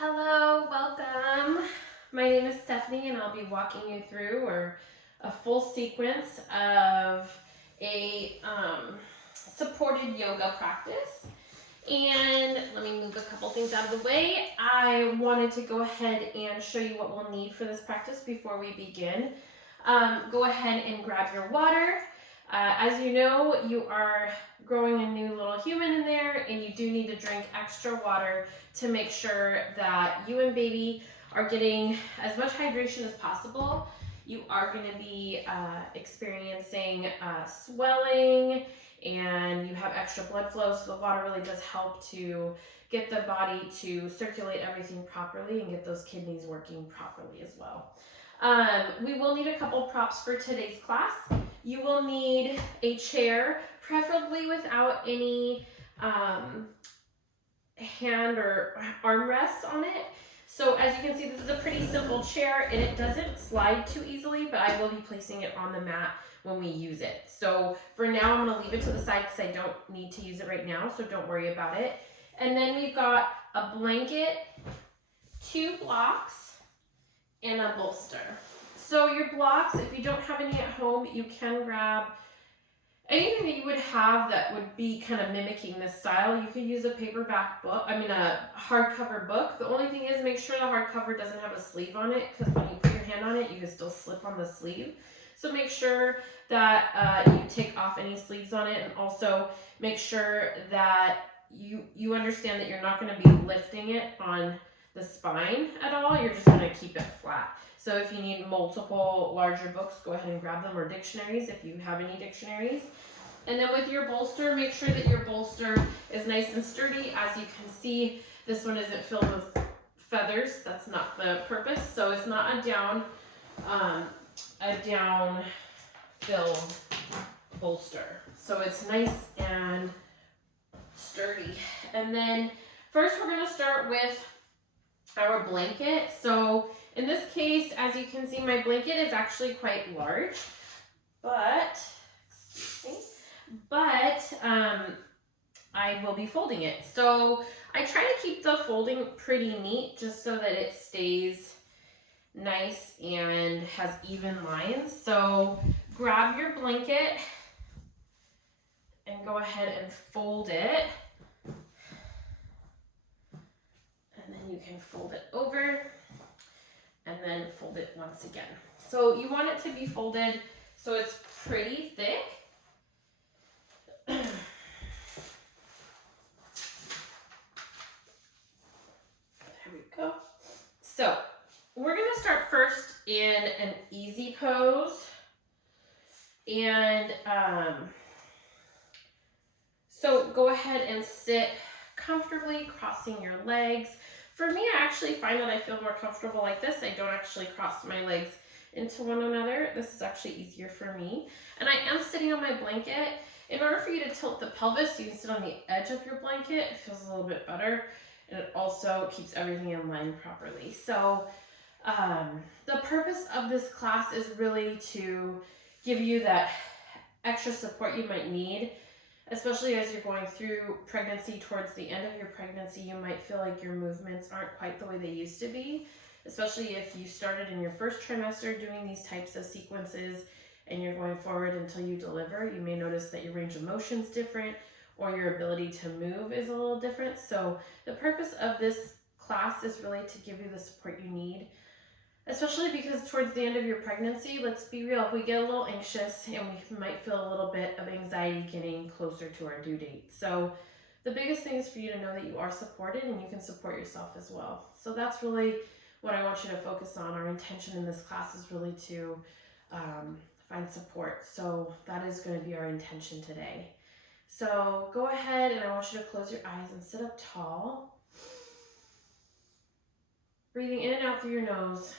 Hello, welcome. My name is Stephanie and I'll be walking you through a full sequence of a supported yoga practice. And let me move a couple things out of the way. I wanted to go ahead and show you what we'll need for this practice before we begin. Go ahead and grab your water. As you know, you are growing a new little human in there and you do need to drink extra water to make sure that you and baby are getting as much hydration as possible. You are going to be experiencing swelling and you have extra blood flow, so the water really does help to get the body to circulate everything properly and get those kidneys working properly as well. We will need a couple props for today's class. You will need a chair, preferably without any hand or armrests on it. So as you can see, this is a pretty simple chair and it doesn't slide too easily, but I will be placing it on the mat when we use it. So for now, I'm gonna leave it to the side because I don't need to use it right now, so don't worry about it. And then we've got a blanket, 2 blocks, and a bolster. So your blocks, if you don't have any at home, you can grab anything that you would have that would be kind of mimicking this style. You could use a paperback book, a hardcover book. The only thing is make sure the hardcover doesn't have a sleeve on it because when you put your hand on it, you can still slip on the sleeve. So make sure that you take off any sleeves on it, and also make sure that you understand that you're not going to be lifting it on the spine at all. You're just going to keep it flat. So if you need multiple larger books, go ahead and grab them, or dictionaries if you have any dictionaries. And then with your bolster, make sure that your bolster is nice and sturdy. As you can see, this one isn't filled with feathers. That's not the purpose. So it's not a down filled bolster. So it's nice and sturdy. And then first we're going to start with our blanket. So in this case, as you can see, my blanket is actually quite large, but I will be folding it. So I try to keep the folding pretty neat just so that it stays nice and has even lines. So grab your blanket and go ahead and fold it. And then you can fold it over and then fold it once again. So you want it to be folded so it's pretty thick. There we go. So we're going to start first in an easy pose. And so go ahead and sit comfortably, crossing your legs. For me, I actually find that I feel more comfortable like this. I don't actually cross my legs into one another. This is actually easier for me. And I am sitting on my blanket. In order for you to tilt the pelvis, you can sit on the edge of your blanket. It feels a little bit better. And it also keeps everything in line properly. So the purpose of this class is really to give you that extra support you might need. Especially as you're going through pregnancy, towards the end of your pregnancy, you might feel like your movements aren't quite the way they used to be. Especially if you started in your first trimester doing these types of sequences and you're going forward until you deliver, you may notice that your range of motion is different or your ability to move is a little different. So the purpose of this class is really to give you the support you need. Especially because towards the end of your pregnancy, let's be real, we get a little anxious and we might feel a little bit of anxiety getting closer to our due date. So the biggest thing is for you to know that you are supported and you can support yourself as well. So that's really what I want you to focus on. Our intention in this class is really to find support. So that is going to be our intention today. So go ahead and I want you to close your eyes and sit up tall. Breathing in and out through your nose.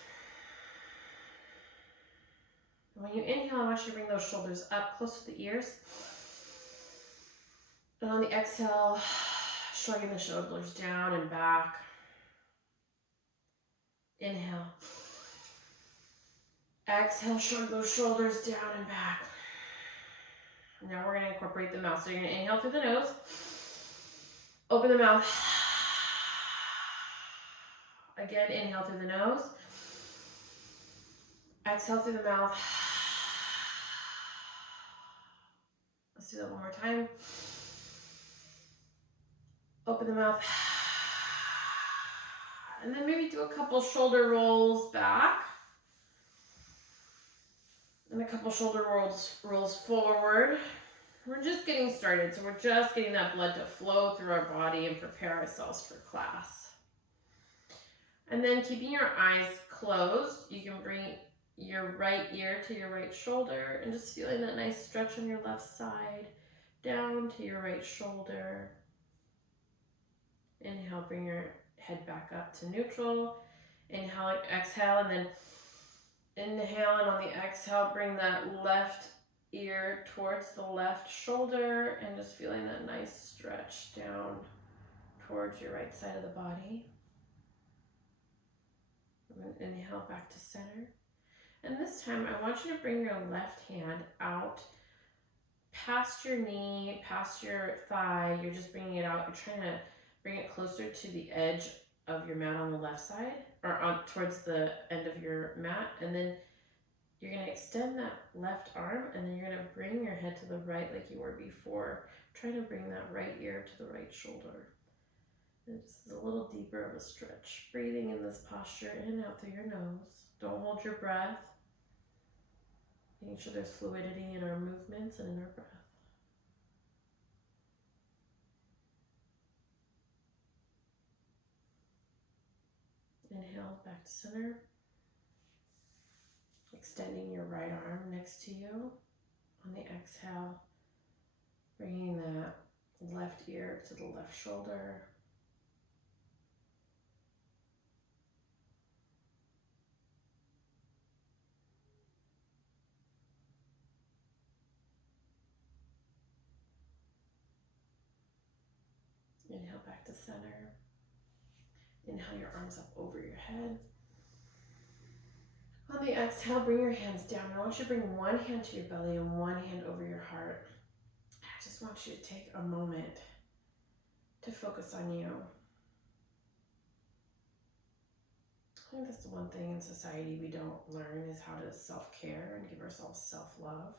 When you inhale, I want you to bring those shoulders up close to the ears. And on the exhale, shrugging the shoulders down and back. Inhale. Exhale, shrug those shoulders down and back. Now we're going to incorporate the mouth. So you're going to inhale through the nose. Open the mouth. Again, inhale through the nose. Exhale through the mouth. Let's do that one more time. Open the mouth. And then maybe do a couple shoulder rolls back. And a couple shoulder rolls forward. We're just getting started, so we're just getting that blood to flow through our body and prepare ourselves for class. And then keeping your eyes closed, you can bring your right ear to your right shoulder and just feeling that nice stretch on your left side, down to your right shoulder. Inhale, bring your head back up to neutral. Inhale, exhale, and then inhale, and on the exhale, bring that left ear towards the left shoulder and just feeling that nice stretch down towards your right side of the body. And then inhale back to center. And this time, I want you to bring your left hand out past your knee, past your thigh. You're just bringing it out. You're trying to bring it closer to the edge of your mat on the left side, or on towards the end of your mat. And then you're going to extend that left arm, and then you're going to bring your head to the right like you were before. Try to bring that right ear to the right shoulder. And just a little deeper of a stretch. Breathing in this posture, in and out through your nose. Don't hold your breath. Making sure there's fluidity in our movements and in our breath. Inhale, back to center. Extending your right arm next to you. On the exhale, bringing that left ear to the left shoulder. Inhale back to center. Inhale your arms up over your head. On the exhale, bring your hands down. I want you to bring one hand to your belly and one hand over your heart. I just want you to take a moment to focus on you. I think that's the one thing in society we don't learn is how to self-care and give ourselves self-love.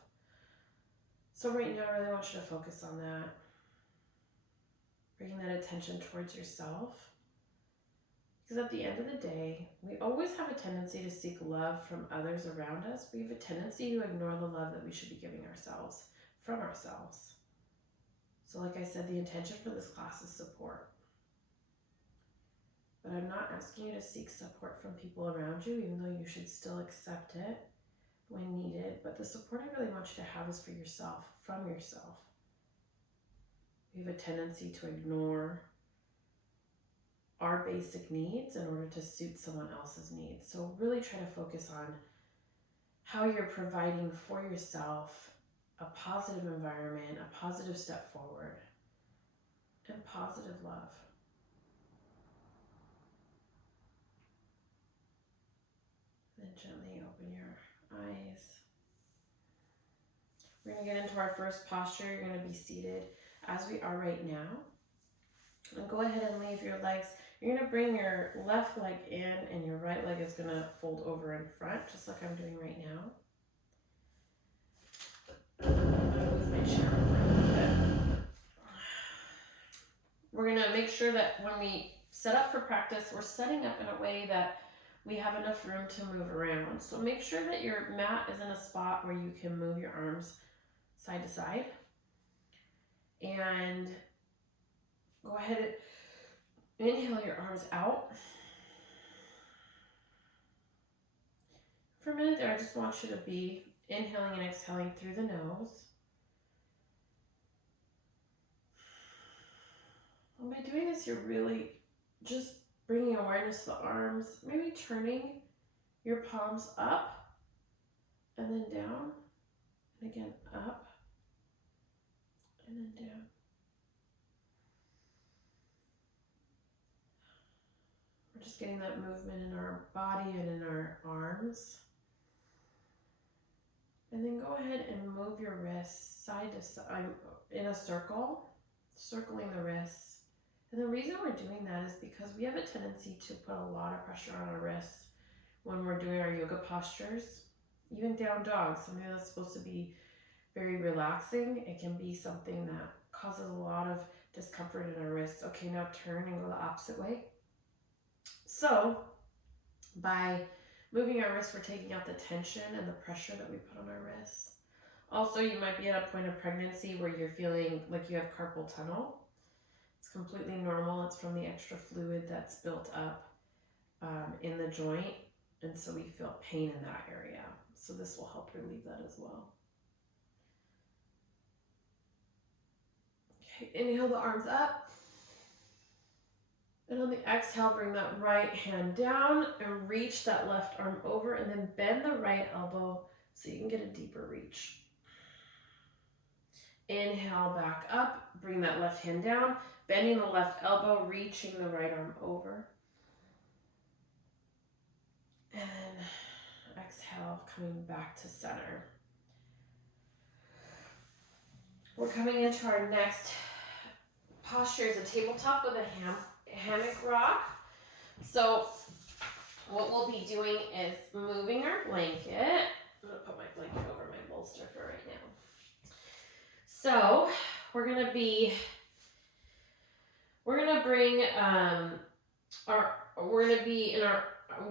So right now, I really want you to focus on that. Bringing that attention towards yourself. Because at the end of the day, we always have a tendency to seek love from others around us. We have a tendency to ignore the love that we should be giving ourselves from ourselves. So like I said, the intention for this class is support. But I'm not asking you to seek support from people around you, even though you should still accept it when needed. But the support I really want you to have is for yourself, from yourself. We have a tendency to ignore our basic needs in order to suit someone else's needs. So really try to focus on how you're providing for yourself a positive environment, a positive step forward, and positive love. Then gently open your eyes. We're going to get into our first posture. You're going to be seated as we are right now. And go ahead and leave your legs. You're going to bring your left leg in and your right leg is going to fold over in front, just like I'm doing right now. I'm going to move my chair over a little bit. We're going to make sure that when we set up for practice, we're setting up in a way that we have enough room to move around. So make sure that your mat is in a spot where you can move your arms side to side. And go ahead and inhale your arms out. For a minute there, I just want you to be inhaling and exhaling through the nose. And by doing this, you're really just bringing awareness to the arms, maybe turning your palms up and then down, and again up and then down. We're just getting that movement in our body and in our arms. And then go ahead and move your wrists side to side in a circle, circling the wrists And the reason we're doing that is because we have a tendency to put a lot of pressure on our wrists when we're doing our yoga postures. Even down dog, something that's supposed to be very relaxing, it can be something that causes a lot of discomfort in our wrists. Okay, now turn and go the opposite way. So by moving our wrists, we're taking out the tension and the pressure that we put on our wrists. Also, you might be at a point of pregnancy where you're feeling like you have carpal tunnel. It's completely normal. It's from the extra fluid that's built up in the joint, and so we feel pain in that area. So this will help relieve that as well. Okay, inhale the arms up. And on the exhale, bring that right hand down and reach that left arm over, and then bend the right elbow so you can get a deeper reach. Inhale back up, bring that left hand down, bending the left elbow, reaching the right arm over. And then exhale, coming back to center. We're coming into our next posture is a tabletop with a hammock rock. So what we'll be doing is moving our blanket. I'm gonna put my blanket over my bolster for right now. So we're gonna bring we're gonna be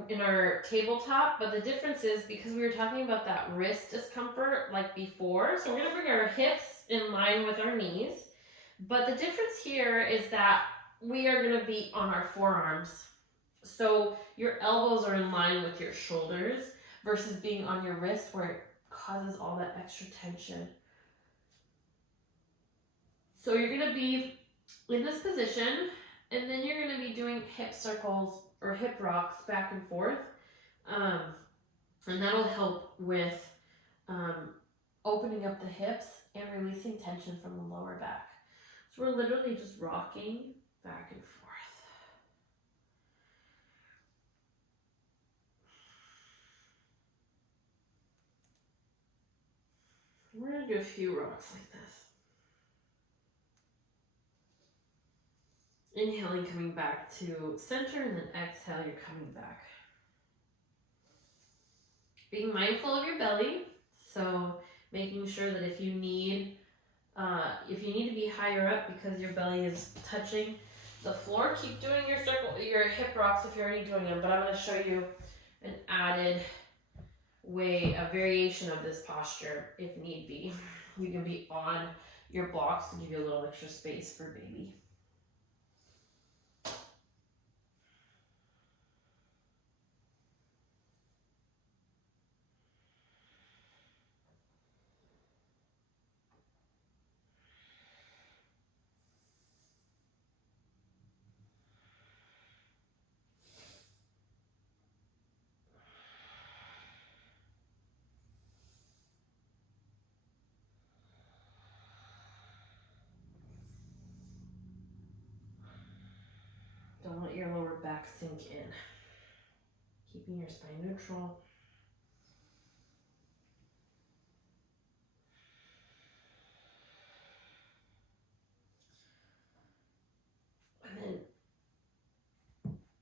in our tabletop, but the difference is because we were talking about that wrist discomfort like before, so we're gonna bring our hips in line with our knees. But the difference here is that we are gonna be on our forearms. So your elbows are in line with your shoulders versus being on your wrist where it causes all that extra tension. So you're gonna be in this position, and then you're gonna be doing hip circles or hip rocks back and forth. And that'll help with opening up the hips and releasing tension from the lower back. So we're literally just rocking back and forth. We're gonna do a few rocks like this. Inhaling, coming back to center, and then exhale, you're coming back. Being mindful of your belly, so making sure that if you need to be higher up because your belly is touching the floor, keep doing your hip rocks if you're already doing them. But I'm going to show you an added way, a variation of this posture if need be. You can be on your blocks to give you a little extra space for baby. Don't let your lower back sink in. Keeping your spine neutral. And then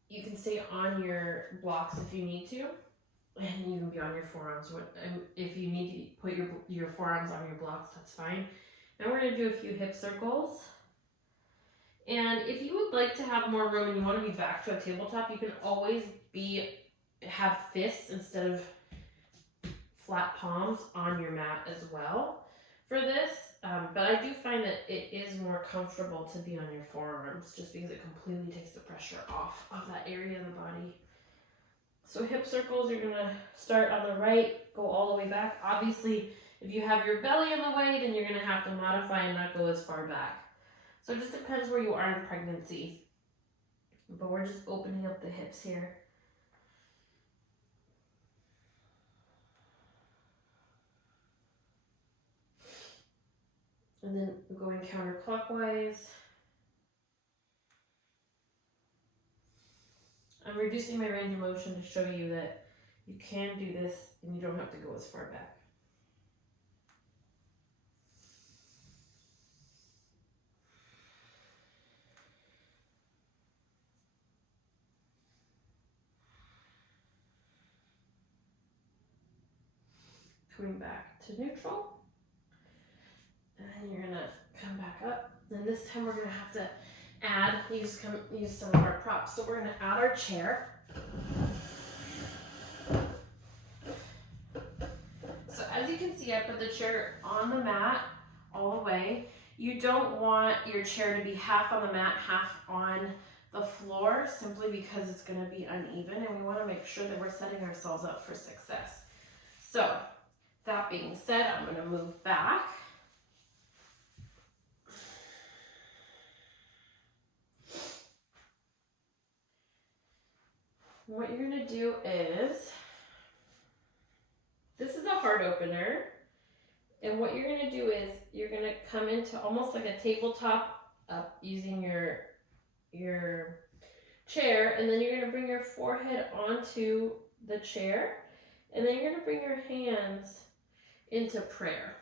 you can stay on your blocks if you need to, and you can be on your forearms. If you need to put your forearms on your blocks, that's fine. Now we're going to do a few hip circles. And if you would like to have more room and you want to be back to a tabletop, you can always have fists instead of flat palms on your mat as well for this. But I do find that it is more comfortable to be on your forearms just because it completely takes the pressure off of that area of the body. So hip circles, you're going to start on the right, go all the way back. Obviously, if you have your belly in the way, then you're going to have to modify and not go as far back. So it just depends where you are in pregnancy. But we're just opening up the hips here. And then going counterclockwise. I'm reducing my range of motion to show you that you can do this and you don't have to go as far back. coming back to neutral. And then you're gonna come back up. Then this time we're gonna have to use some of our props. So we're gonna add our chair. So as you can see, I put the chair on the mat all the way. You don't want your chair to be half on the mat, half on the floor, simply because it's going to be uneven, and we want to make sure that we're setting ourselves up for success. So that being said, I'm going to move back. What you're going to do is, this is a heart opener, and what you're going to do is you're going to come into almost like a tabletop up using your chair, and then you're going to bring your forehead onto the chair, and then you're going to bring your hands into prayer.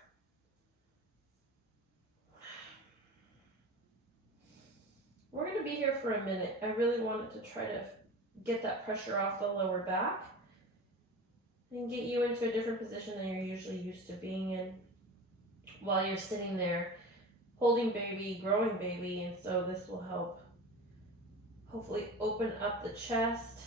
We're going to be here for a minute. I really wanted to try to get that pressure off the lower back and get you into a different position than you're usually used to being in while you're sitting there holding baby, growing baby, and so this will help hopefully open up the chest,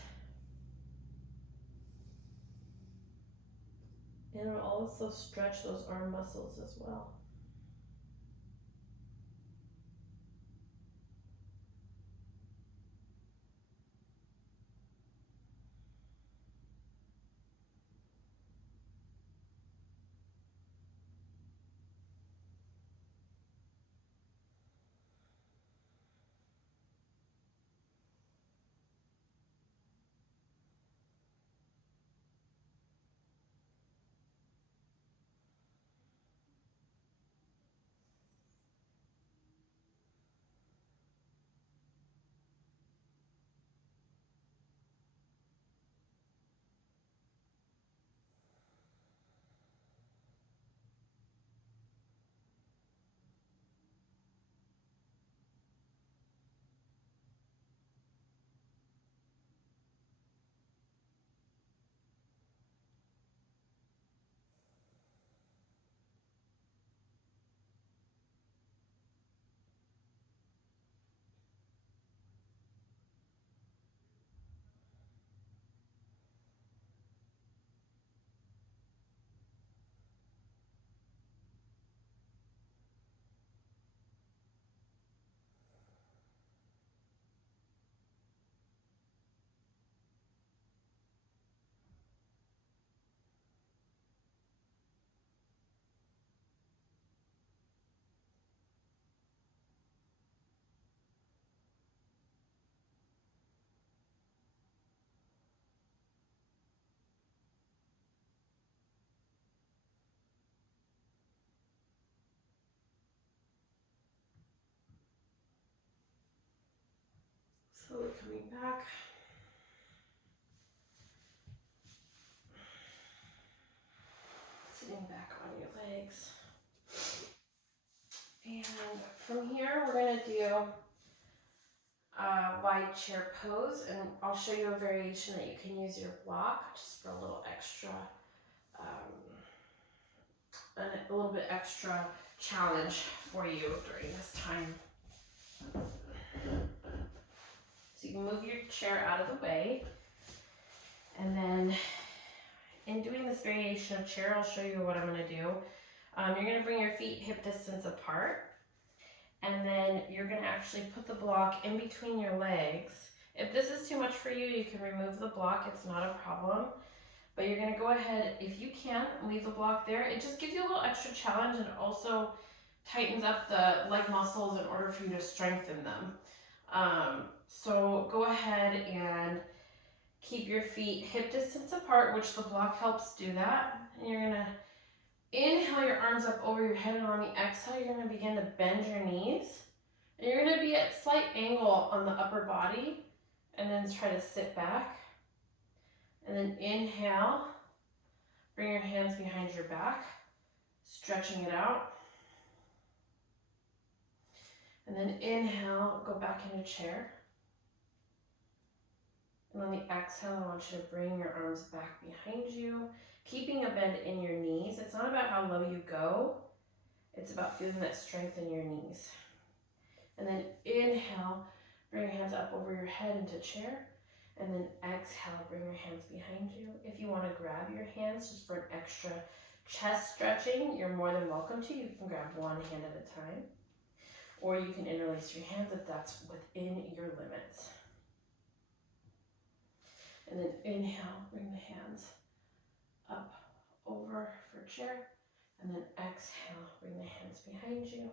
and it'll also stretch those arm muscles as well. Slowly coming back. Sitting back on your legs. And from here, we're going to do a wide chair pose, and I'll show you a variation that you can use your block just for a little extra, a little bit extra challenge for you during this time. So you can move your chair out of the way, and then in doing this variation of chair, I'll show you what I'm going to do. You're going to bring your feet hip distance apart, and then you're going to actually put the block in between your legs. If this is too much for you, you can remove the block. It's not a problem. But you're going to go ahead, if you can, leave the block there. It just gives you a little extra challenge, and also tightens up the leg muscles in order for you to strengthen them. So go ahead and keep your feet hip distance apart, which the block helps do that. And you're going to inhale your arms up over your head, and on the exhale, you're going to begin to bend your knees. And you're going to be at slight angle on the upper body, and then try to sit back. And then inhale, bring your hands behind your back, stretching it out. And then inhale, go back into chair. And on the exhale, I want you to bring your arms back behind you. keeping a bend in your knees. It's not about how low you go. It's about feeling that strength in your knees. And then inhale, bring your hands up over your head into chair. And then exhale, bring your hands behind you. If you want to grab your hands just for an extra chest stretching, you're more than welcome to. You can grab one hand at a time. Or you can interlace your hands if that's within your limits. And then inhale, bring the hands up over for chair. And then exhale, bring the hands behind you.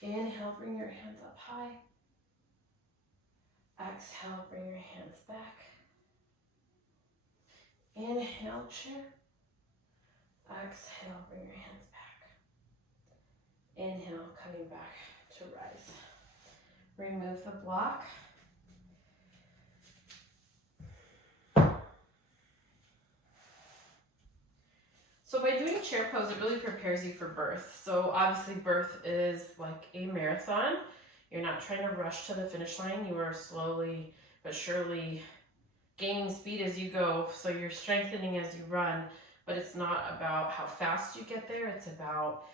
Inhale, bring your hands up high. Exhale, bring your hands back. Inhale, chair. Exhale, bring your hands back. Inhale, coming back to rise. Remove the block. So by doing chair pose, it really prepares you for birth. So obviously birth is like a marathon. You're not trying to rush to the finish line. You are slowly but surely gaining speed as you go. So you're strengthening as you run, but it's not about how fast you get there. It's about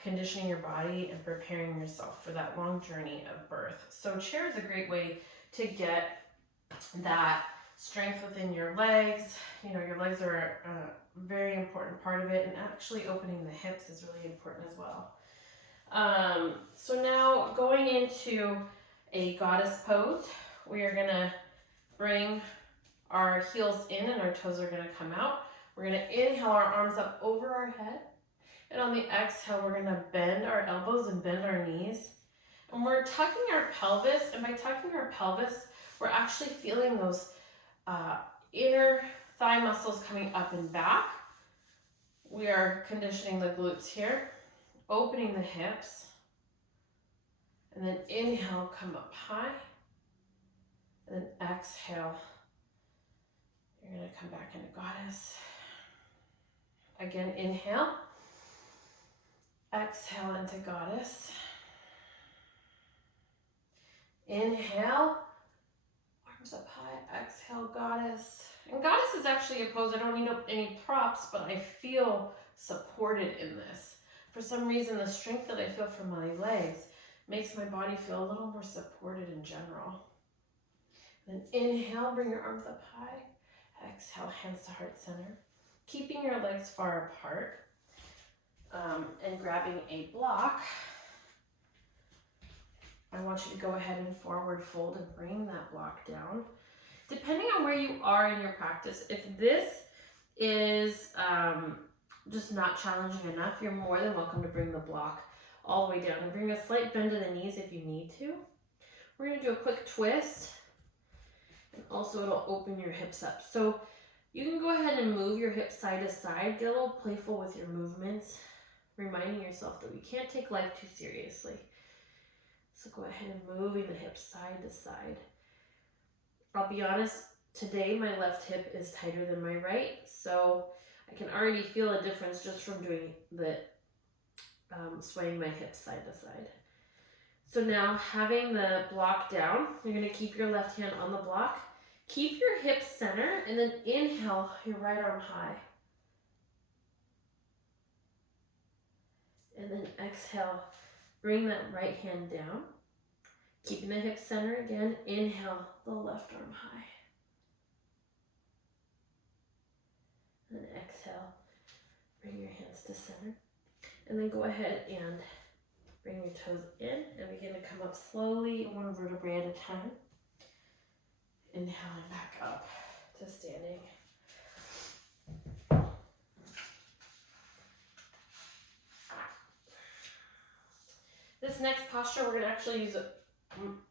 conditioning your body and preparing yourself for that long journey of birth. So chair is a great way to get that strength within your legs. You know, your legs are a very important part of it, and actually opening the hips is really important as well. So now going into a goddess pose, we are gonna bring our heels in and our toes are gonna come out. We're gonna inhale our arms up over our head. And on the exhale, we're gonna bend our elbows and bend our knees. And we're tucking our pelvis, and by tucking our pelvis, we're actually feeling those inner thigh muscles coming up and back. We are conditioning the glutes here, opening the hips, and then inhale, come up high, and then exhale, you're gonna come back into goddess. Again, inhale, exhale into goddess. Inhale, arms up high, exhale, goddess. And goddess is actually a pose, I don't need any props, but I feel supported in this. For some reason, the strength that I feel from my legs makes my body feel a little more supported in general. Then inhale, bring your arms up high. Exhale, hands to heart center. Keeping your legs far apart and grabbing a block. I want you to go ahead and forward fold and bring that block down. Depending on where you are in your practice, if this is just not challenging enough, you're more than welcome to bring the block all the way down and bring a slight bend to the knees if you need to. We're going to do a quick twist, and also it'll open your hips up. So you can go ahead and move your hips side to side, get a little playful with your movements, reminding yourself that we can't take life too seriously. So go ahead and moving the hips side to side. I'll be honest, today my left hip is tighter than my right, so I can already feel a difference just from doing the swaying my hips side to side. So now, having the block down, you're going to keep your left hand on the block. Keep your hips center, and then inhale your right arm high. And then exhale, bring that right hand down. Keeping the hips center again, inhale the left arm high. And then exhale, bring your hands to center. And then go ahead and bring your toes in and begin to come up slowly, one vertebrae at a time. Inhaling back up to standing. This next posture, we're going to actually use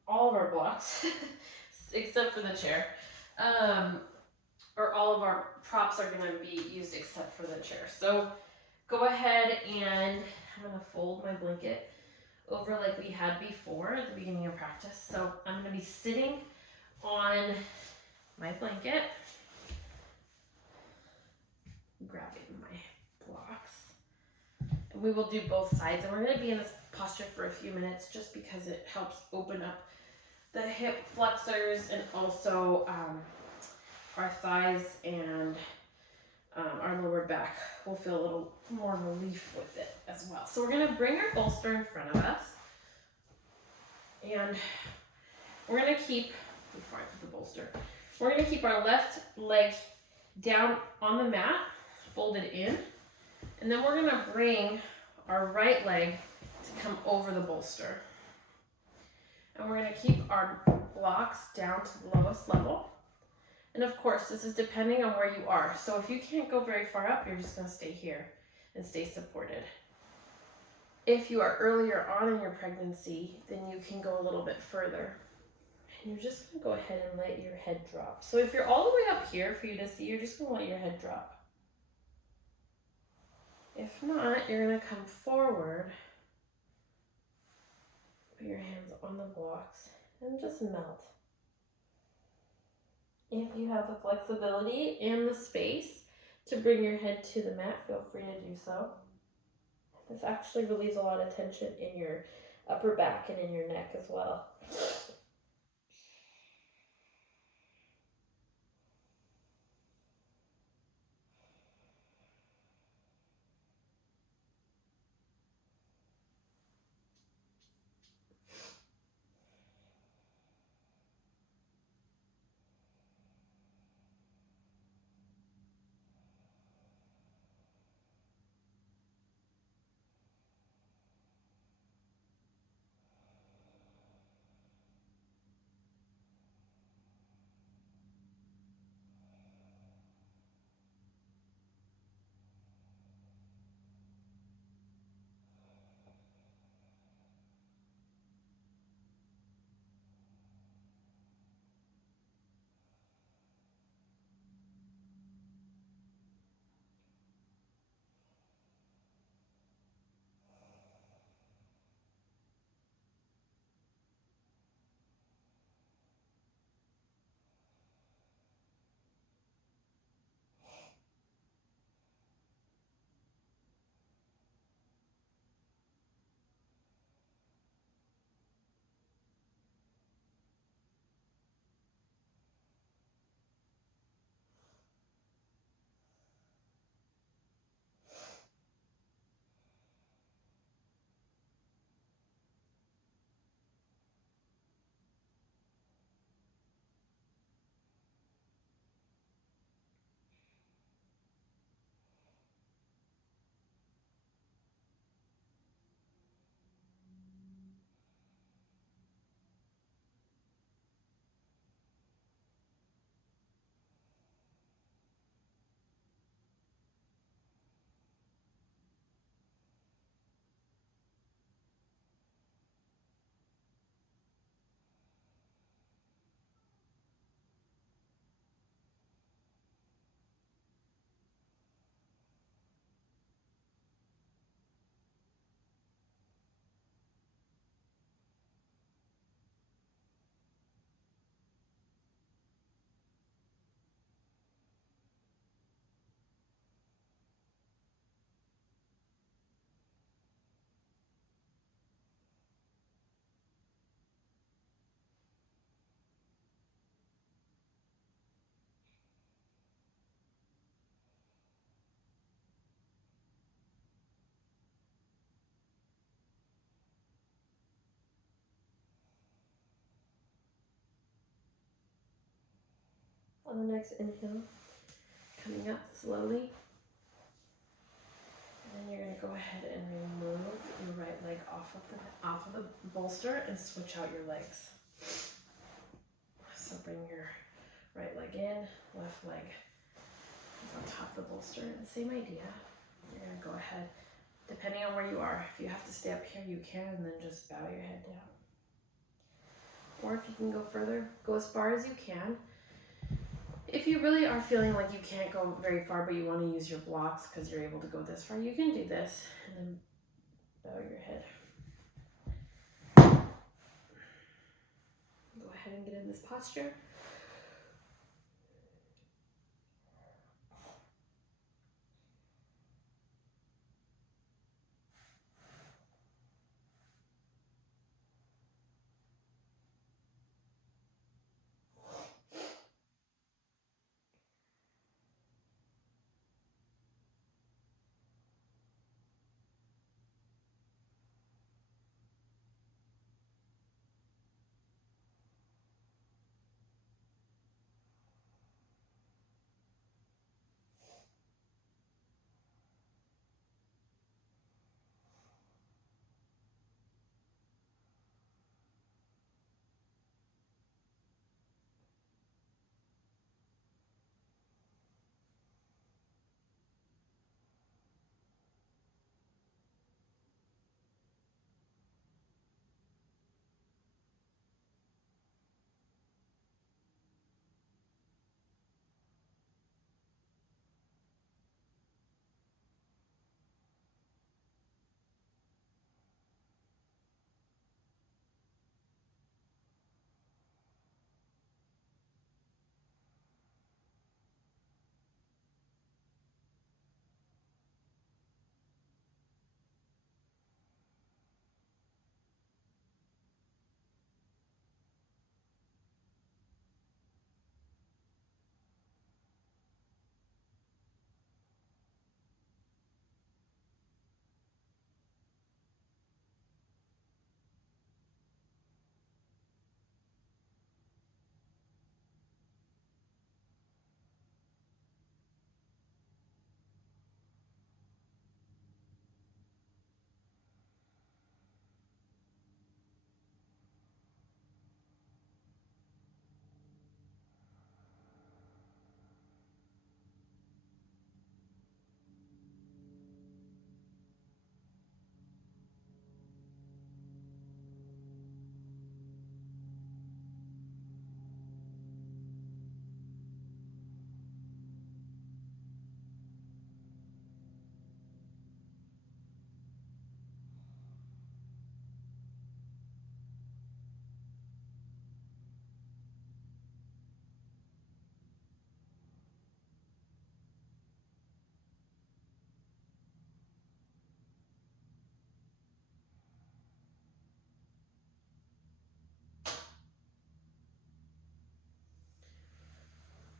all of our blocks, except for the chair. Or all of our props are going to be used except for the chair. So go ahead and I'm going to fold my blanket over like we had before at the beginning of practice. So I'm going to be sitting on my blanket, grabbing my blocks, and we will do both sides. And we're going to be in this posture for a few minutes just because it helps open up the hip flexors and also we'll feel a little more relief with it as well. So we're gonna bring our bolster in front of us, and we're gonna keep, before I put the bolster, we're gonna keep our left leg down on the mat, folded in, and then we're gonna bring our right leg to come over the bolster. And we're gonna keep our blocks down to the lowest level. And of course, this is depending on where you are. So if you can't go very far up, you're just gonna stay here and stay supported. If you are earlier on in your pregnancy, then you can go a little bit further. And you're just gonna go ahead and let your head drop. So if you're all the way up here for you to see, you're just gonna let your head drop. If not, you're gonna come forward, put your hands on the blocks, and just melt. If you have the flexibility and the space to bring your head to the mat, feel free to do so. This actually relieves a lot of tension in your upper back and in your neck as well. On the next inhale, coming up slowly. And then you're going to go ahead and remove your right leg off of the bolster and switch out your legs. So bring your right leg in, left leg is on top of the bolster. And same idea. You're going to go ahead, depending on where you are. If you have to stay up here, you can, and then just bow your head down. Or if you can go further, go as far as you can. If you really are feeling like you can't go very far, but you want to use your blocks because you're able to go this far, you can do this and then bow your head. Go ahead and get in this posture.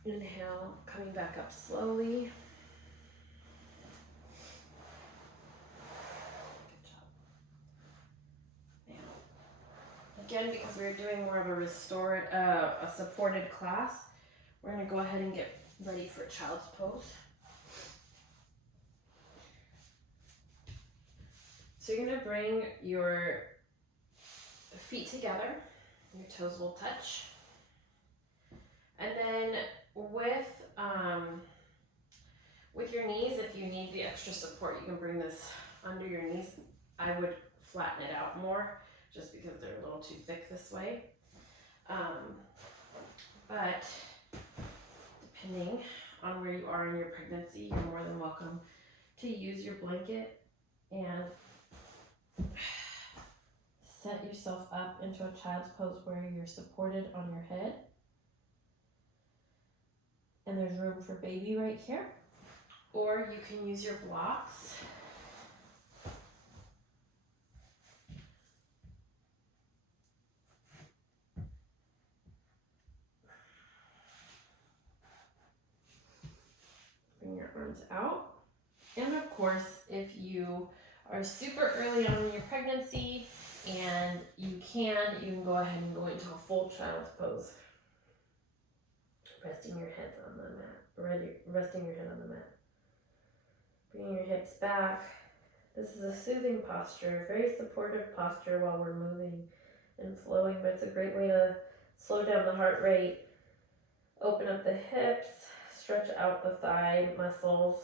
Inhale, coming back up slowly. Good job. Now, again, because we're doing more of a supported class, we're gonna go ahead and get ready for child's pose. So you're gonna bring your feet together, your toes will touch. And then with your knees, if you need the extra support, you can bring this under your knees. I would flatten it out more just because they're a little too thick this way. But depending on where you are in your pregnancy, you're more than welcome to use your blanket and set yourself up into a child's pose where you're supported on your head. And there's room for baby right here. Or you can use your blocks. Bring your arms out. And of course, if you are super early on in your pregnancy and you can go ahead and go into a full child's pose. Resting your head on the mat. Resting your head on the mat. Bringing your hips back. This is a soothing posture, very supportive posture while we're moving and flowing, but it's a great way to slow down the heart rate, open up the hips, stretch out the thigh muscles.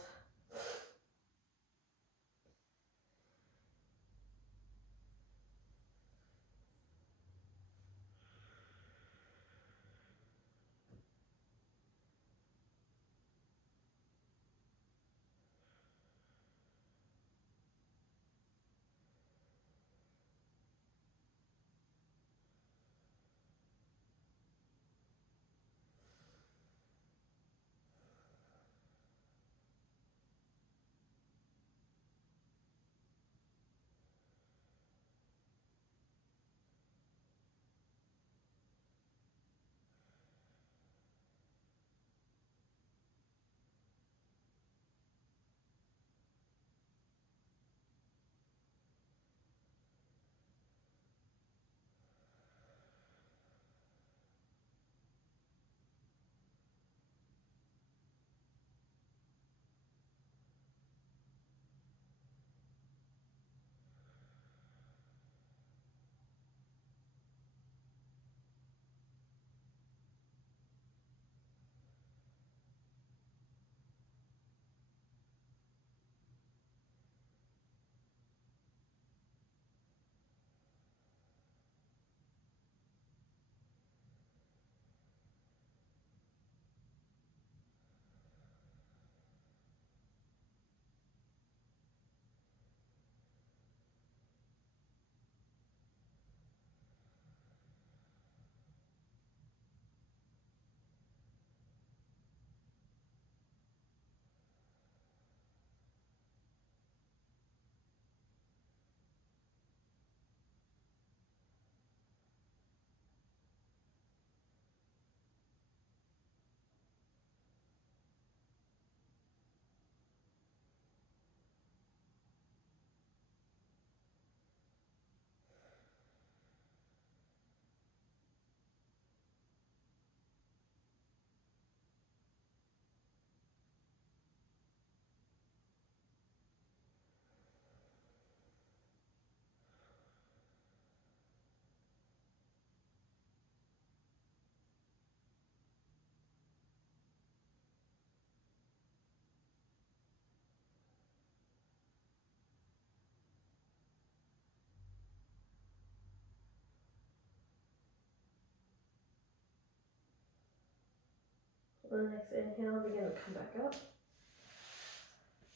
On the next inhale, begin to come back up.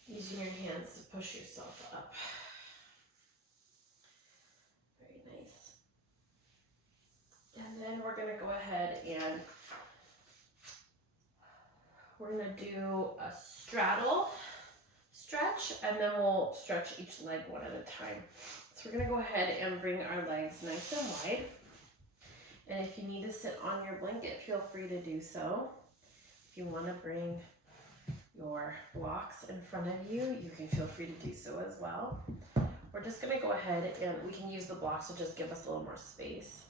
Using your hands to push yourself up. Very nice. And then we're going to go ahead and we're going to do a straddle stretch, and then we'll stretch each leg one at a time. So we're going to go ahead and bring our legs nice and wide. And if you need to sit on your blanket, feel free to do so. If you want to bring your blocks in front of you, you can feel free to do so as well. We're just going to go ahead and we can use the blocks to just give us a little more space.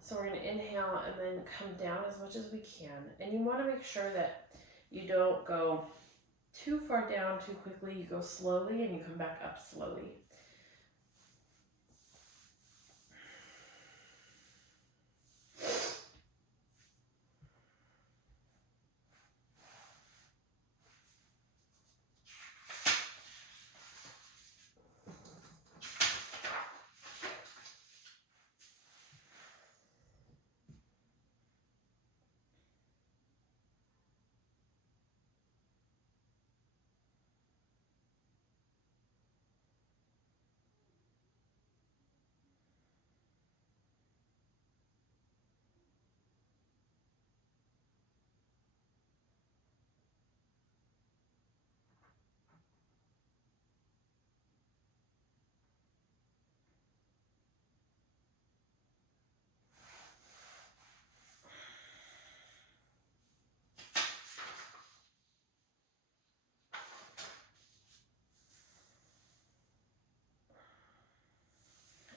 So we're going to inhale and then come down as much as we can. And you want to make sure that you don't go too far down too quickly. You go slowly and you come back up slowly.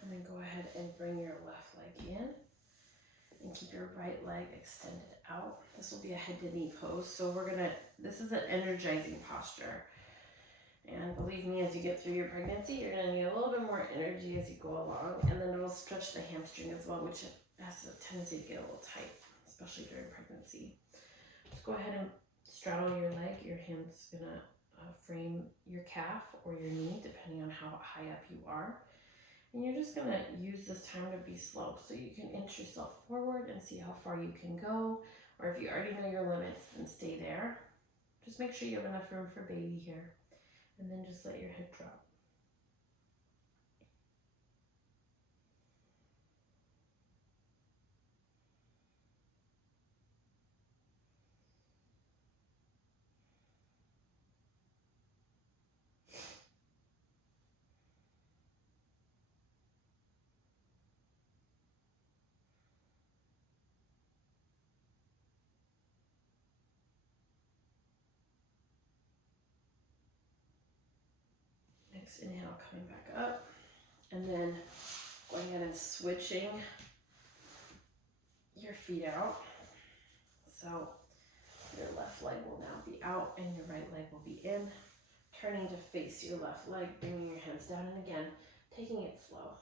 And then go ahead and bring your left leg in and keep your right leg extended out. This will be a head to knee pose. So this is an energizing posture. And believe me, as you get through your pregnancy, you're gonna need a little bit more energy as you go along. And then it'll stretch the hamstring as well, which has a tendency to get a little tight, especially during pregnancy. Just go ahead and straddle your leg. Your hand's gonna frame your calf or your knee, depending on how high up you are. And you're just gonna use this time to be slow so you can inch yourself forward and see how far you can go. Or if you already know your limits, then stay there. Just make sure you have enough room for baby here. And then just let your head drop. Next inhale, coming back up. And then going ahead and switching your feet out. So your left leg will now be out and your right leg will be in. Turning to face your left leg, bringing your hands down, and again, taking it slow.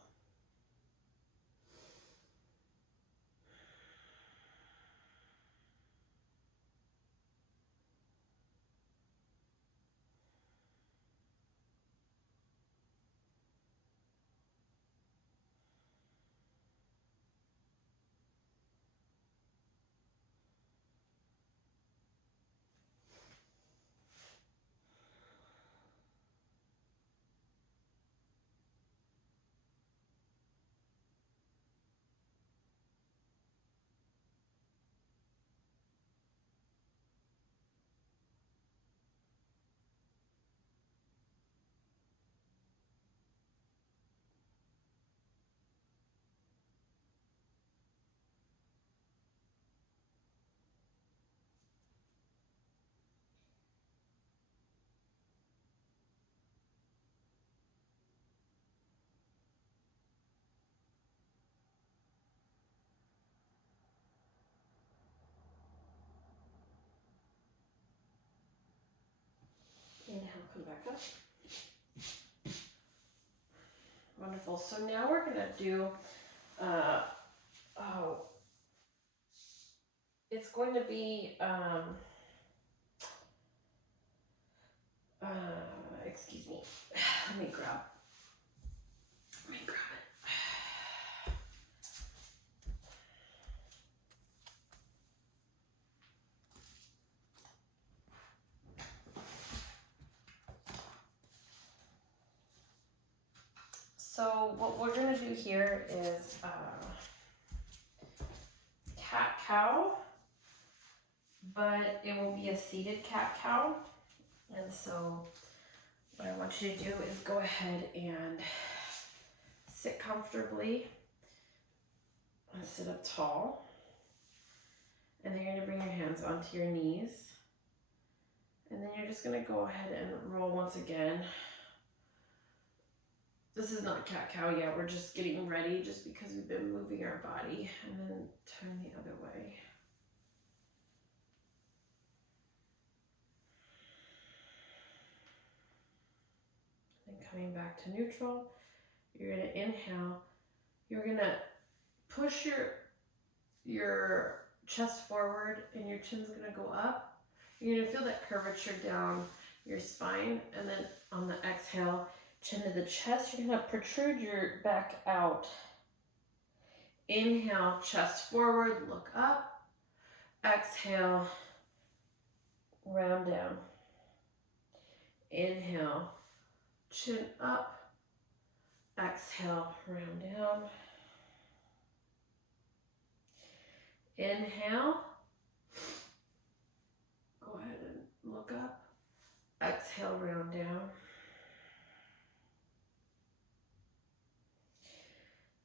Inhale, come back up. Wonderful. So now we're going to do, it's going to be, excuse me. Let me grab it. So what we're going to do here is cat-cow, but it will be a seated cat-cow. And so what I want you to do is go ahead and sit comfortably and sit up tall. And then you're going to bring your hands onto your knees. just going to go ahead and roll once again. This is not cat-cow yet. We're just getting ready just because we've been moving our body. And then turn the other way. And coming back to neutral. You're going to inhale. You're going to push your chest forward and your chin's going to go up. You're going to feel that curvature down your spine. And then on the exhale, chin to the chest, you're going to protrude your back out. Inhale, chest forward, look up. Exhale, round down. Inhale, chin up. Exhale, round down. Inhale. Go ahead and look up. Exhale, round down.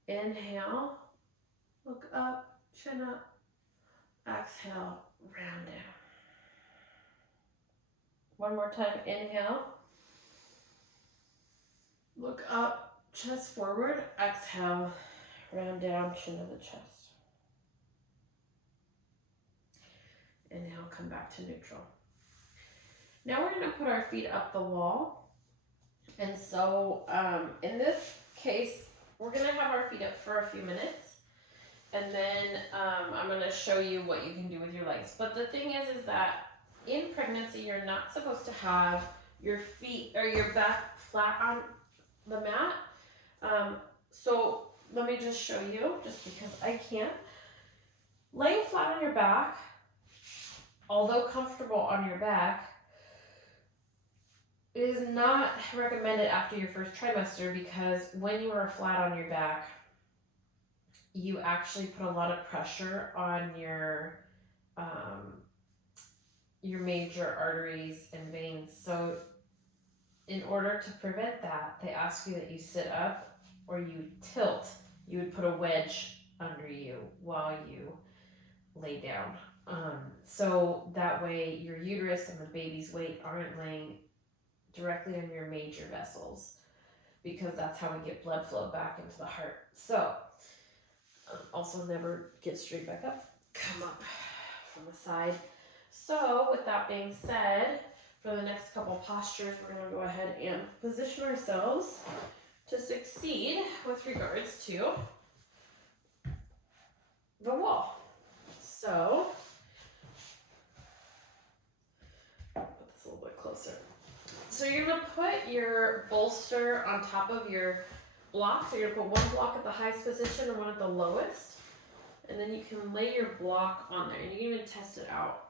Inhale. Look up, chin up. Exhale, round down. One more time. Inhale. Look up, chest forward. Exhale, round down, chin to the chest. Inhale, come back to neutral. Now we're going to put our feet up the wall. And so in this case, we're going to have our feet up for a few minutes. And then I'm going to show you what you can do with your legs. But the thing is that in pregnancy, you're not supposed to have your feet or your back flat on the mat. So let me just show you, just because I can't. Laying flat on your back, although comfortable on your back, is not recommended after your first trimester, because when you are flat on your back, you actually put a lot of pressure on your major arteries and veins. So in order to prevent that, they ask you that you sit up or you tilt. You would put a wedge under you while you lay down. So that way your uterus and the baby's weight aren't laying directly on your major vessels, because that's how we get blood flow back into the heart. So also never get straight back up, come up from the side. So with that being said, for the next couple postures, we're going to go ahead and position ourselves to succeed with regards to the wall. So put this a little bit closer. So you're going to put your bolster on top of your block. So you're going to put one block at the highest position and one at the lowest. And then you can lay your block on there. And you can even test it out.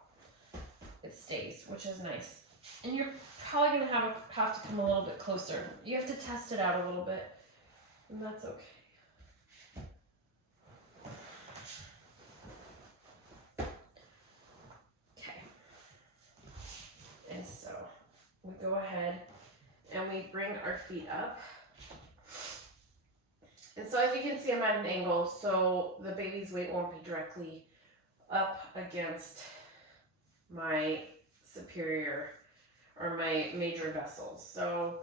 It stays, which is nice. And you're probably going to have to come a little bit closer. You have to test it out a little bit. And that's okay. Okay. And so we go ahead and we bring our feet up. And so as you can see, I'm at an angle, so the baby's weight won't be directly up against my superior or my major vessels. So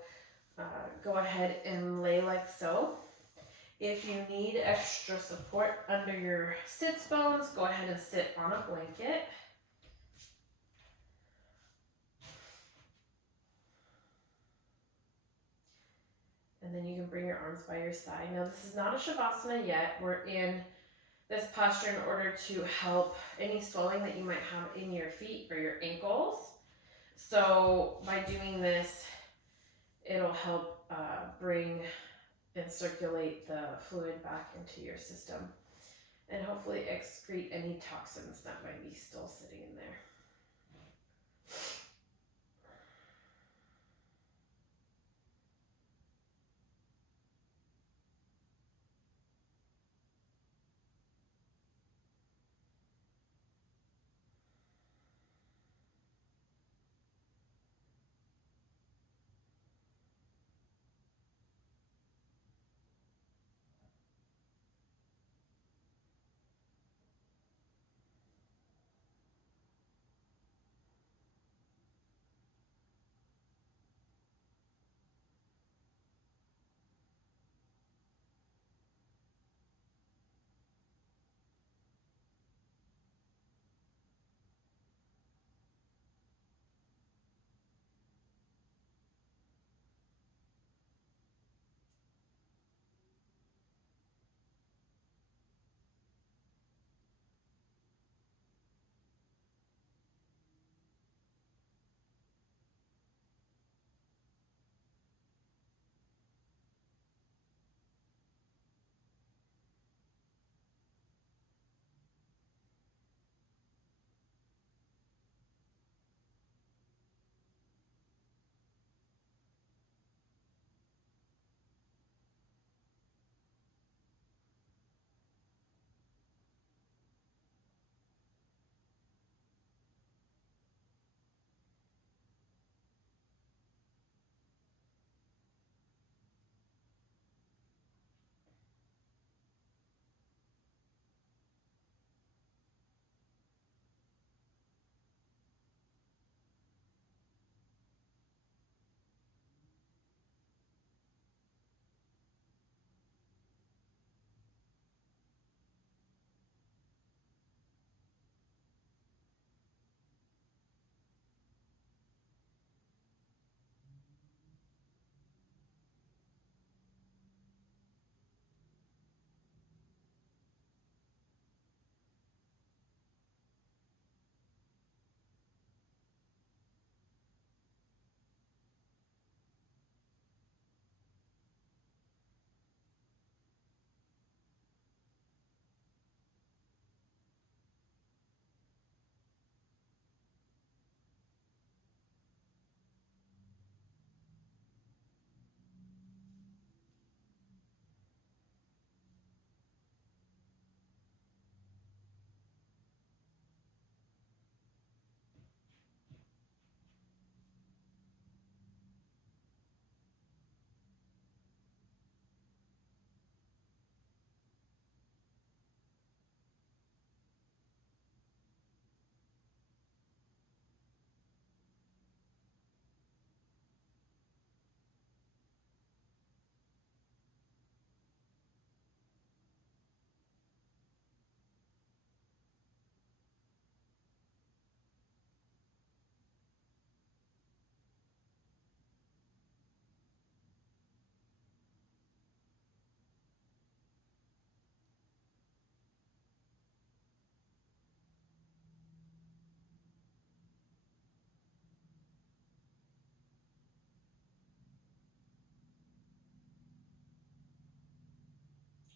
go ahead and lay like so. If you need extra support under your sits bones, go ahead and sit on a blanket. And then you can bring your arms by your side. Now this is not a Shavasana yet. We're in this posture in order to help any swelling that you might have in your feet or your ankles. So by doing this, it'll help bring and circulate the fluid back into your system and hopefully excrete any toxins that might be still sitting in there.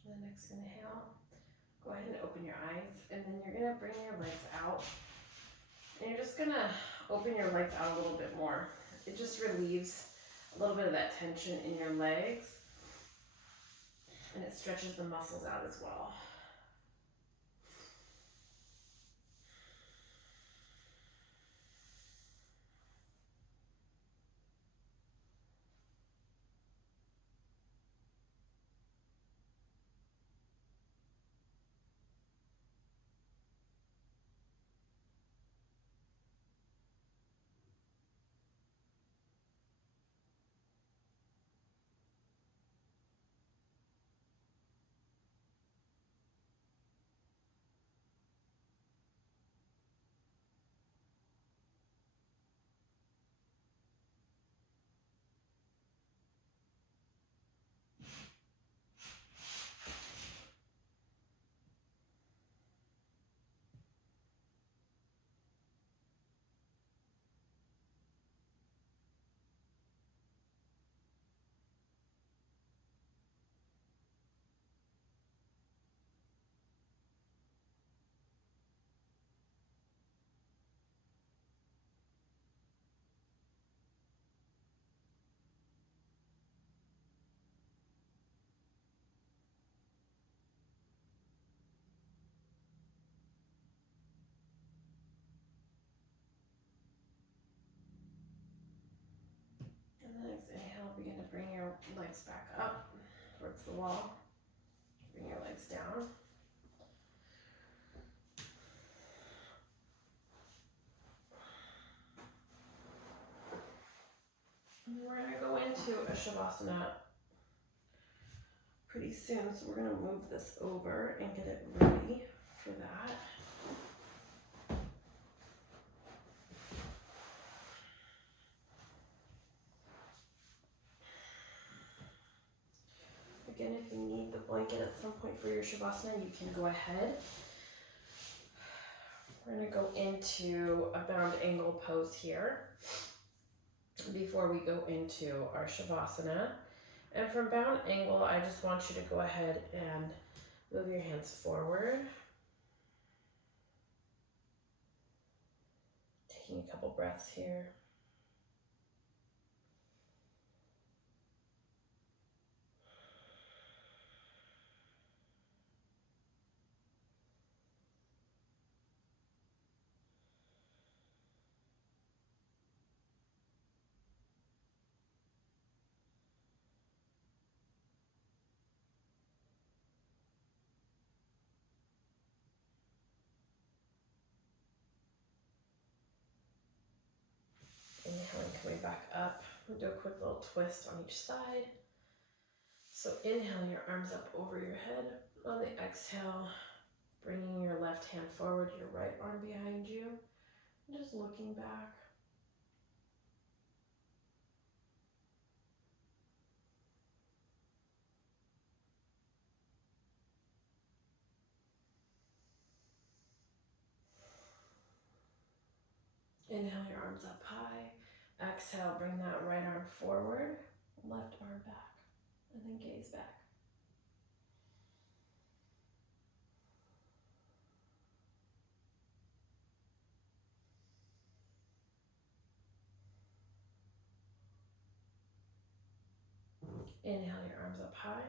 And the next inhale, go ahead and open your eyes, and then you're gonna bring your legs out. And you're just gonna open your legs out a little bit more. It just relieves a little bit of that tension in your legs, and it stretches the muscles out as well. And the next inhale, begin to bring your legs back up towards the wall. Bring your legs down. And we're gonna go into a Shavasana pretty soon, so we're gonna move this over and get it ready for that. Again, if you need the blanket at some point for your Shavasana, you can go ahead. We're gonna go into a bound angle pose here before we go into our Shavasana. And from bound angle, I just want you to go ahead and move your hands forward. Taking a couple breaths here. Inhaling, coming back up. We'll do a quick little twist on each side. So inhale your arms up over your head. On the exhale, bringing your left hand forward, your right arm behind you. Just looking back. Inhale your arms up high. Exhale, bring that right arm forward, left arm back, and then gaze back. Inhale your arms up high.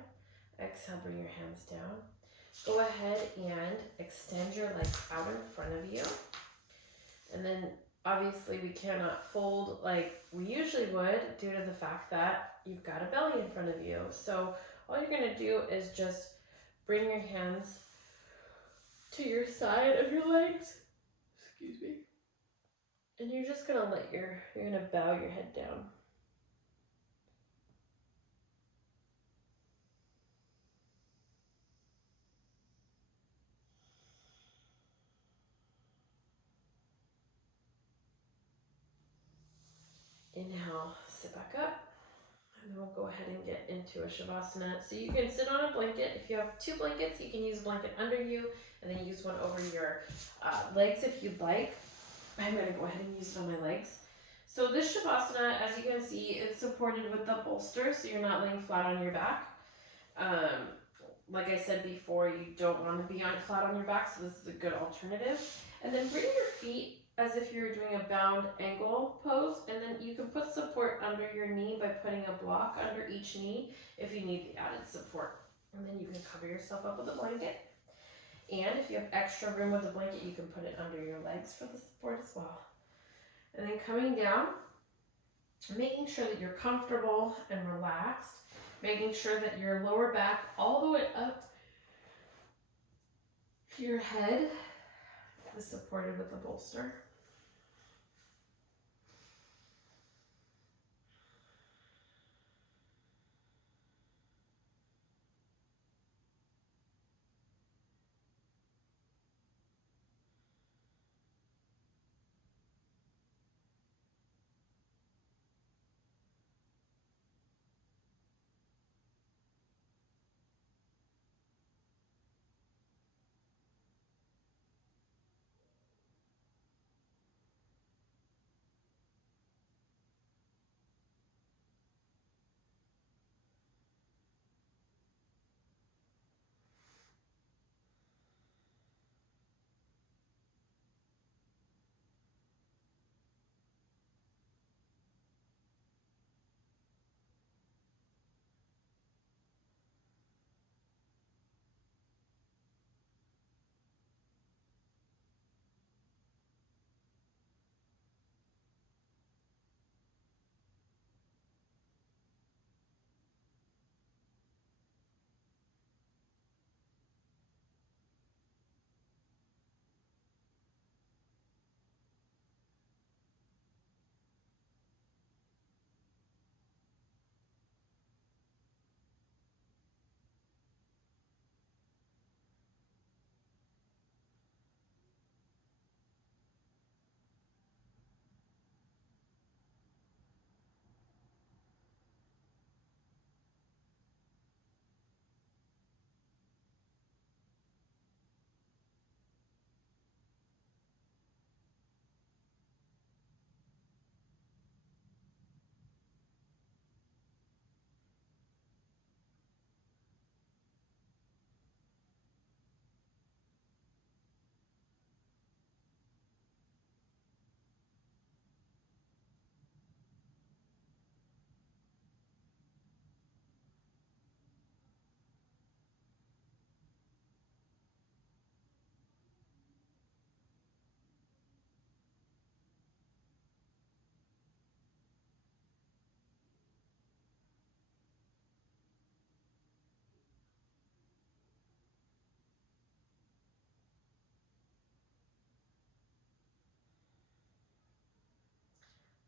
Exhale, bring your hands down. Go ahead and extend your legs out in front of you. And then obviously we cannot fold like we usually would due to the fact that you've got a belly in front of you. So all you're gonna do is just bring your hands to your side of your legs. Excuse me. And you're just gonna you're gonna bow your head down. Inhale, sit back up, and then we'll go ahead and get into a Shavasana. So you can sit on a blanket. If you have two blankets, you can use a blanket under you, and then use one over your legs if you'd like. I'm gonna go ahead and use it on my legs. So this Shavasana, as you can see, it's supported with the bolster, so you're not laying flat on your back. like I said before, you don't want to be on flat on your back, so this is a good alternative. And then bring your feet as if you're doing a bound angle pose, and then you can put support under your knee by putting a block under each knee if you need the added support. And then you can cover yourself up with a blanket. And if you have extra room with the blanket, you can put it under your legs for the support as well. And then coming down, making sure that you're comfortable and relaxed, making sure that your lower back all the way up to your head is supported with the bolster.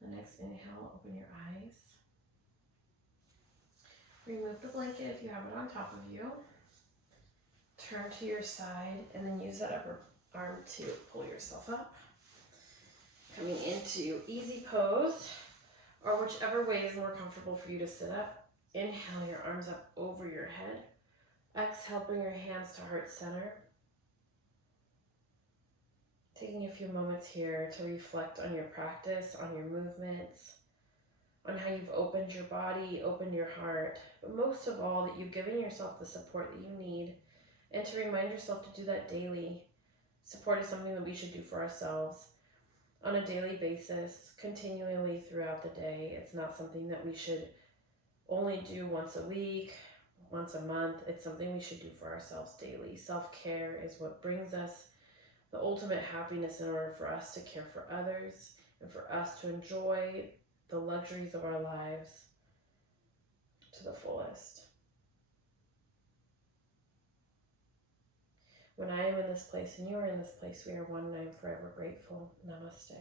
The next inhale, open your eyes. Remove the blanket if you have it on top of you. Turn to your side and then use that upper arm to pull yourself up. Coming into easy pose, or whichever way is more comfortable for you to sit up. Inhale your arms up over your head. Exhale, bring your hands to heart center. Taking a few moments here to reflect on your practice, on your movements, on how you've opened your body, opened your heart, but most of all, that you've given yourself the support that you need, and to remind yourself to do that daily. Support is something that we should do for ourselves on a daily basis, continually throughout the day. It's not something that we should only do once a week, once a month. It's something we should do for ourselves daily. Self-care is what brings us the ultimate happiness in order for us to care for others and for us to enjoy the luxuries of our lives to the fullest. When I am in this place and you are in this place, we are one and I am forever grateful. Namaste.